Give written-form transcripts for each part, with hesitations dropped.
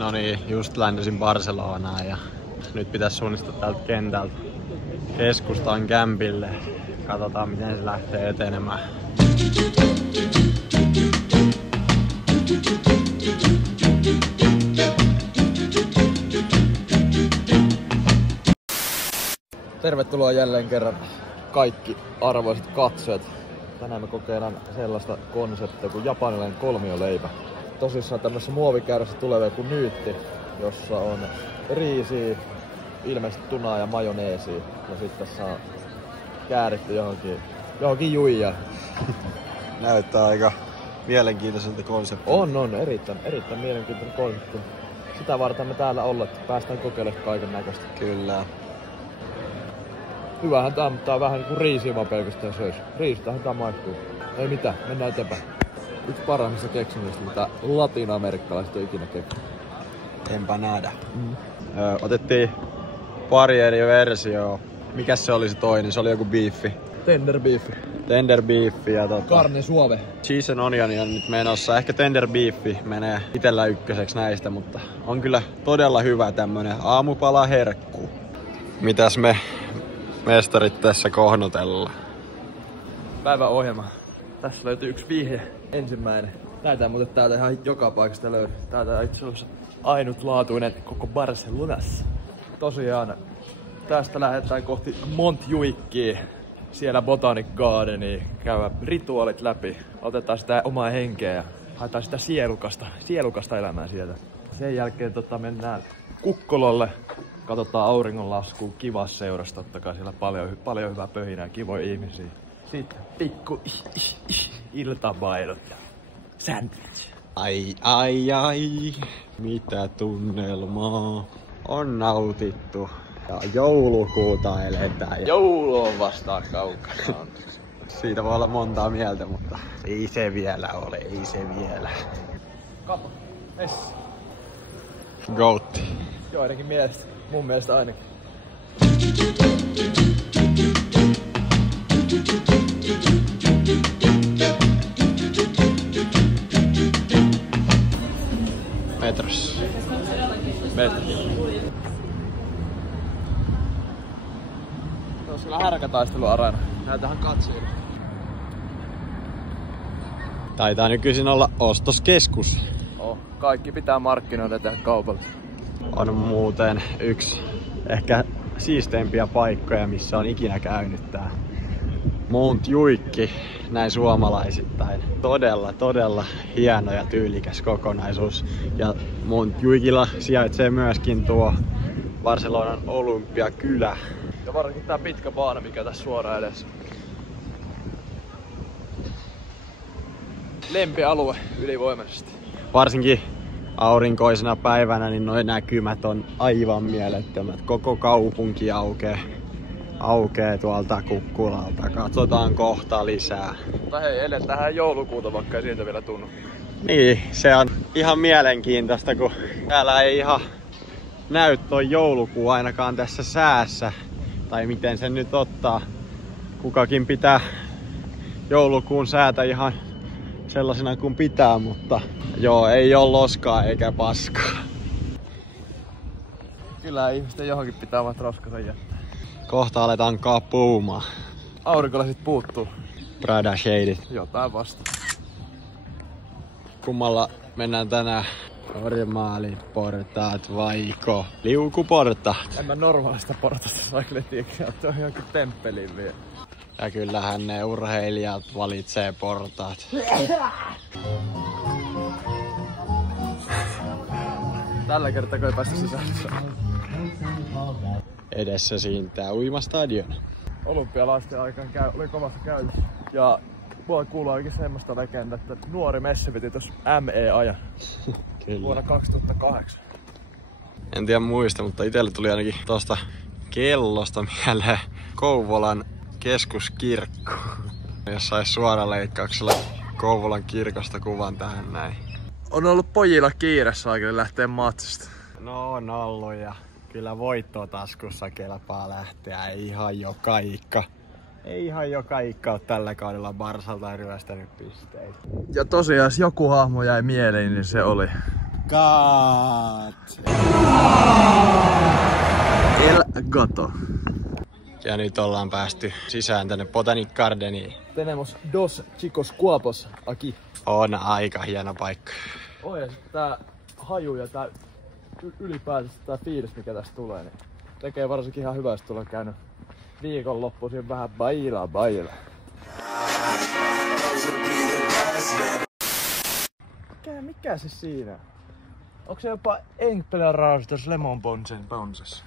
No niin, just läntäsin Barcelonaan ja nyt pitäisi suunnistaa täältä kentältä keskustaan kämpille. Katsotaan miten se lähtee etenemään. Tervetuloa jälleen kerran kaikki arvoiset katsojat. Tänään me kokeillaan sellaista konseptia kuin japanilainen kolmioleipä. Tosissaan tämmössä muovikäyrässä tulee joku nyytti, jossa on riisiä, ilmeisesti tunaa ja majoneesia. Ja sitten tässä on kääritty johonkin juijaan. Näyttää aika mielenkiintoiselta konseptia. On erittäin mielenkiintoinen konsepti. Sitä varten me täällä ollaan, että päästään kokeilemaan kaiken näköistä. Kyllä. Hyvähän tää on, mutta tää on vähän niinku riisiä vaan pelkästään söis. Riistähän tää maistuu. Ei mitään, mennään eteenpäin. Yksi parhaimmista keksinnöistä, mitä latinoamerikkalaiset on ikinä keksinyt. Empanada. Otettiin pari eri versioa. Mikäs se oli se toinen? Se oli joku beefi. Tender beefi. Tender beefi ja Carne suave. Cheese and onion on nyt menossa. Ehkä tender beefi menee itellä ykköseksi näistä, mutta on kyllä todella hyvä tämmönen aamupala herkku. Mitäs me mestarit tässä kohnotellaan? Päiväohjelma. Tässä löytyy yksi vihje. Ensimmäinen. Näitä muuten täältä ihan joka paikasta löytyy. Täältä on itse asiassa ainutlaatuinen koko Barcelonassa. Tosiaan tästä lähdetään kohti Montjuickia. Siellä Botanic Gardenia. Käydään rituaalit läpi. Otetaan sitä omaa henkeä ja haetaan sitä sielukasta elämää sieltä. Sen jälkeen mennään Kukkololle. Katsotaan auringonlaskua, kiva seurasta, totta kai siellä paljon hyvää pöhinää, kivoja ihmisiä. Sitten pikku iltabailut ja sandwich. Ai, mitä tunnelmaa on nautittu. Ja joulukuuta eletään. Joulu on vastaan kaukana. Siitä voi olla montaa mieltä, mutta ei se vielä ole, ei se vielä. Kato, Messi. Goatti. Joidenkin mielestä, mun mielestä ainakin. Metros. Se on kyllä härkätaisteluareena. Näytähän katsojille. Taitaa nykyisin olla ostoskeskus. Kaikki pitää markkinoida tehdä kaupalta. On muuten yksi ehkä siisteimpiä paikkoja, missä on ikinä käynyt tää Montjuicki näin suomalaisittain. Todella hieno ja tyylikäs kokonaisuus. Ja Montjuicilla sijaitsee myöskin tuo Barcelonan Olympiakylä. Ja varsinkin tää pitkä baana, mikä tässä suoraan edessä. Lempialue ylivoimaisesti. Varsinkin aurinkoisena päivänä niin nuo näkymät on aivan mielettömät. Koko kaupunki aukeaa tuolta Kukkulalta. Katsotaan kohta lisää. Mutta hei, eletään joulukuuta, vaikka ei siitä vielä tunnu. Niin, se on ihan mielenkiintoista, kun täällä ei ihan näy toi joulukuu ainakaan tässä säässä. Tai miten sen nyt ottaa. Kukakin pitää joulukuun säätä ihan sellaisena kuin pitää, mutta joo, ei oo loskaa eikä paskaa. Kyllä ihmisten johonkin pitää omat roskansa jättää. Kohta aletaan kapuumaan. Aurinkolasit puuttuu. Prada shadeit. Jotain vasta. Kummalla mennään tänään? Normaaliportaat vaiko liukuportaat? En mä normaalista portasta saa kyllä tiedä, että on johonkin temppeliin vielä. Ja kyllähän ne urheilijat valitsee portaat. Tällä kertaa kun ei päässyt sisään. Edessä siintää uimastadion. Olympialaisten aikaan oli kovassa käytössä. Ja mulla kuuluu oikein semmoista legendaa, että nuori Messi veti tossa ME-ajan. Vuonna 2008. En tiedä muista, mutta itselle tuli ainakin tosta kellosta mieleen Kouvolan keskuskirkko. Jos sais suoraleikkauksella Kouvolan kirkosta kuvan tähän näin. On ollut pojilla kiire saakeli lähteä matsista. No on ollut ja kyllä voittoa taskussa kelpaa lähteä. Ei ihan joka ikka ole tällä kaudella Barsalta ryöstänyt pisteitä. Ja tosiaan jos joku hahmo jäi mieleen, niin se oli god! El Gato. Ja nyt ollaan päästy sisään tänne Botanic Gardeniin. Tenemos dos chicos guapos aquí. On aika hieno paikka. Ja tää haju ja tää ylipäätänsä tää fiilis mikä tästä tulee, niin tekee varsinkin ihan hyvää, jos tulla käynyt viikonloppuisin vähän baila. Mikä se siinä? Onko se jopa Engpelarastos Lemon Bounces?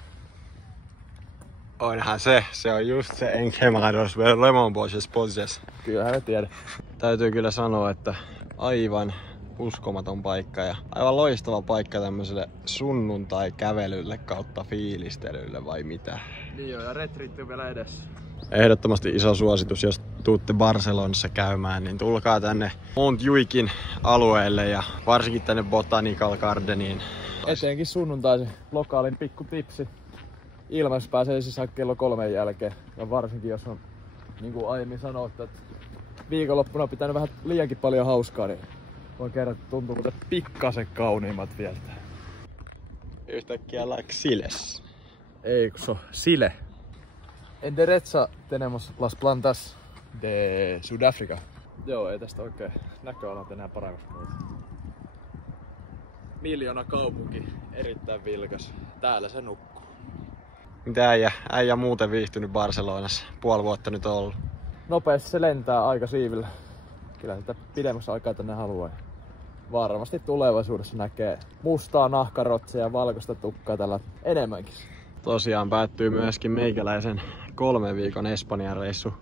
Onhan se on just se Enkemados Lemon Bounces. Kyllähän me tiedä. Täytyy kyllä sanoa, että aivan uskomaton paikka ja aivan loistava paikka tämmöiselle sunnuntai-kävelylle kautta fiilistelylle vai mitä. Niin joo, ja retriitti on vielä edessä. Ehdottomasti iso suositus, jos tuutte Barcelonassa käymään, niin tulkaa tänne Montjuicin alueelle ja varsinkin tänne Botanical Gardeniin. Etenkin sunnuntaisin lokaalin pikku tipsi. Ilmais pääsee sisään kello 3 jälkeen. Ja varsinkin jos on, niin kuin aiemmin sanottu, että viikonloppuna pitänyt vähän liiankin paljon hauskaa, niin voin kertoa, että tuntuu pikkasen kauniimmat vielä. Yhtäkkiä like Siles. Ei kun se on Sile. En derecha tenemos las plantas de Sudáfrica. Joo, ei tästä oikein näköalat enää paremmat muuta. Miljoona kaupunki, erittäin vilkas. Täällä se nukkuu. Mitä äijä muuten viihtynyt Barcelonassa? Puoli vuotta nyt on ollut. Nopeasti se lentää aika siivillä. Kyllä sitä pidemmässä aikaa tänne haluaa. Varmasti tulevaisuudessa näkee mustaa nahkarotsia ja valkoista tukkaa tällä enemmänkin. Tosiaan päättyy myöskin meikäläisen 3 viikon Espanjan reissu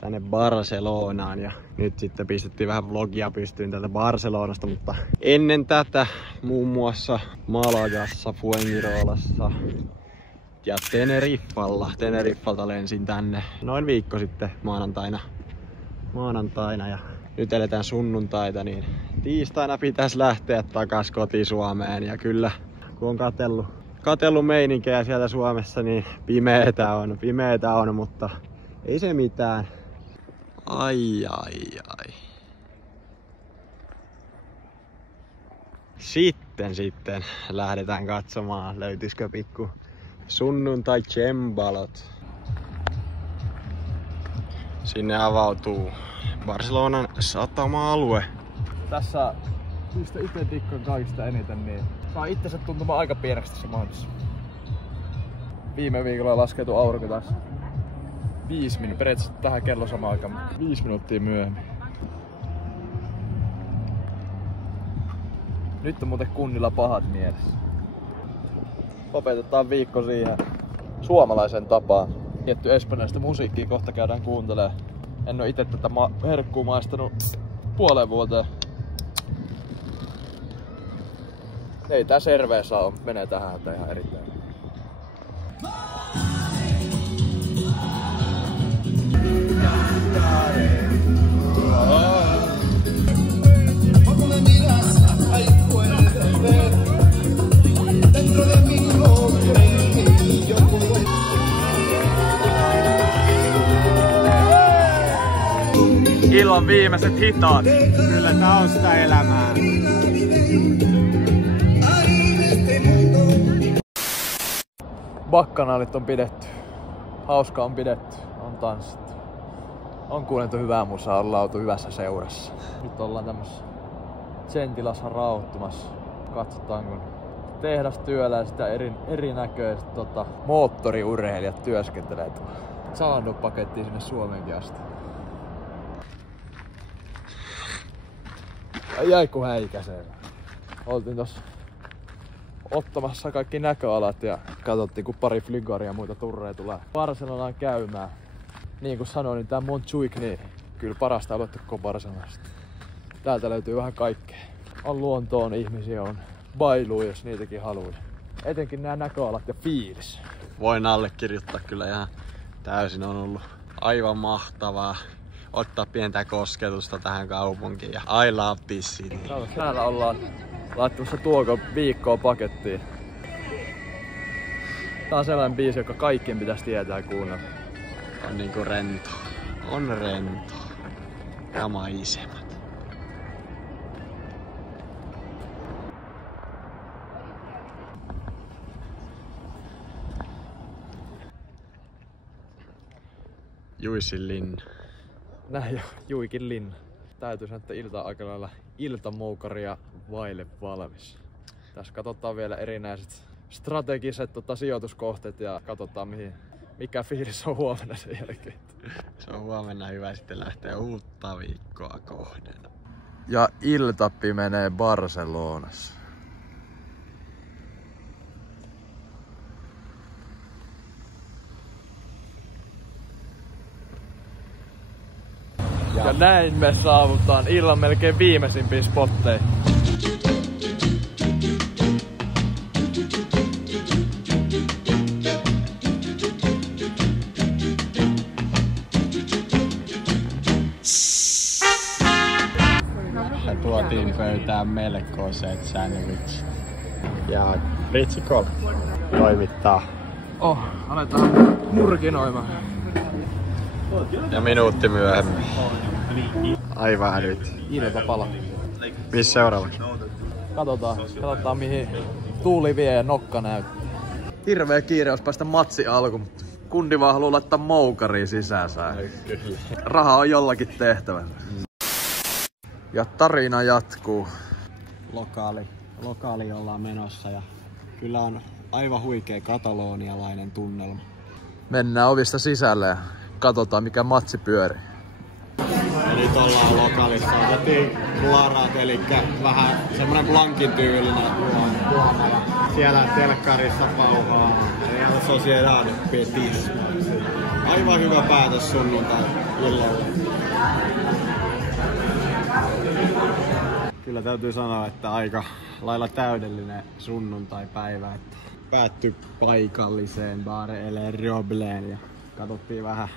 tänne Barcelonaan ja nyt sitten pistettiin vähän vlogia pystyyn täältä Barcelonasta, mutta ennen tätä muun muassa Malagassa, Fuengiroolassa ja Teneriffalta lensin tänne noin viikko sitten maanantaina ja nyt eletään sunnuntaita, niin tiistaina pitäisi lähteä takas koti-Suomeen ja kyllä kun on katsellut meininkejä sieltä Suomessa, niin pimeetä on, mutta ei se mitään. Ai. Sitten lähdetään katsomaan, löytyisikö pikku sunnuntai cembalot. Sinne avautuu Barcelonan satama-alue. Tässä mistä itse dikkaan kaikista eniten, niin saa itsensä tuntumaan aika pieneksi tässä maailmassa. Viime viikolla laskeutu aurinko taas 5 minuuttia, periaatteessa tähän kello sama aika, 5 minuuttia myöhemmin. Nyt on muuten kunnilla pahat mielessä. Lopetetaan viikko siihen suomalaisen tapaan. Tietty espanjalaista musiikkia kohta käydään kuuntelemaan. En oo ite tätä herkkuu maistanut puoleen vuoteen. Ei tää cerveza on, menee tähän ihan erittäin. Illan viimeiset hitaat. Kyllä taustaelämää. Bakkanaalit on pidetty. Hauska on pidetty. On tanssittu. On kuunneltu hyvää musaa, ollaan oltu hyvässä seurassa. Nyt ollaan tämmössä Gentilassa rauhoittumassa. Katsotaan kun tehdastyöläiset ja erinäköiset moottoriurheilijat työskentelee tuolla. Saanut pakettiin sinne Suomeenkin asti. Jäi kun häikäsee. Oltiin tossa ottamassa kaikki näköalat ja katsottiin kun pari flygaria ja muita turreja tulee Barcelonaan käymään. Niin kuin sanoin, niin tää Montjuic, niin kyllä parasta aluetta koko Barcelonasta. Täältä löytyy vähän kaikkea. On luontoon ihmisiä, on bailua jos niitäkin haluaa. Etenkin nämä näköalat ja fiilis. Voin allekirjoittaa kyllä ihan täysin, on ollut aivan mahtavaa ottaa pientä kosketusta tähän kaupunkiin ja I love this city. Täällä ollaan laittamassa tuoko viikkoa pakettiin. Tää on sellainen biisi, joka kaikkien pitäisi tietää kuunnella. On niinku rento. On rento. Ja maisemat. Juisin linna. Näin jo, Juikin linna. Täytyy sanoa, että ilta aika lailla iltamoukaria vaille valmis. Tässä katsotaan vielä erinäiset strategiset sijoituskohteet ja katsotaan mikä fiilis on huomenna sen jälkeen. Se on huomenna hyvä sitten lähteä uutta viikkoa kohden. Ja ilta pimenee Barcelonassa. Ja näin me saavutaan illan melkein viimeisimpiä spotteja. Ja tuotiin pöytään melkoiset sandwich. Ja Ritsi Kol toimittaa. Aletaan murkinoimaan. Ja minuutti myöhemmin. Aivan älyt. Ilta pala. Missä seuraavaksi? Katsotaan mihin tuuli vie ja nokka näyttää. Hirveä kiire olisi päästä matsi alkuun, mutta kundi vaan haluaa laittaa moukariin sisäänsä. Raha on jollakin tehtävä. Ja tarina jatkuu. Lokaali ollaan menossa ja kyllä on aivan huikea katalonialainen tunnelma. Mennään ovista sisälle ja katsotaan mikä matsi pyörii. Ja nyt ollaan lokaalissa. Otettiin klarat, eli vähän semmonen blankin tyylinen huono. Ja siellä telkkarissa pauhaa Real Sociedad Betis. Aivan hyvä päätös sunnuntai illalle. Kyllä täytyy sanoa, että aika lailla täydellinen sunnuntai-päivä. Että päättyi paikalliseen Bar El Robleen ja katsottiin vähän.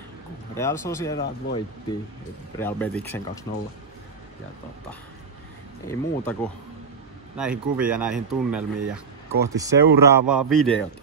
Real Sociedad voitti Real Betiksen 2-0. Ja ei muuta kuin näihin kuviin ja näihin tunnelmiin ja kohti seuraavaa videota.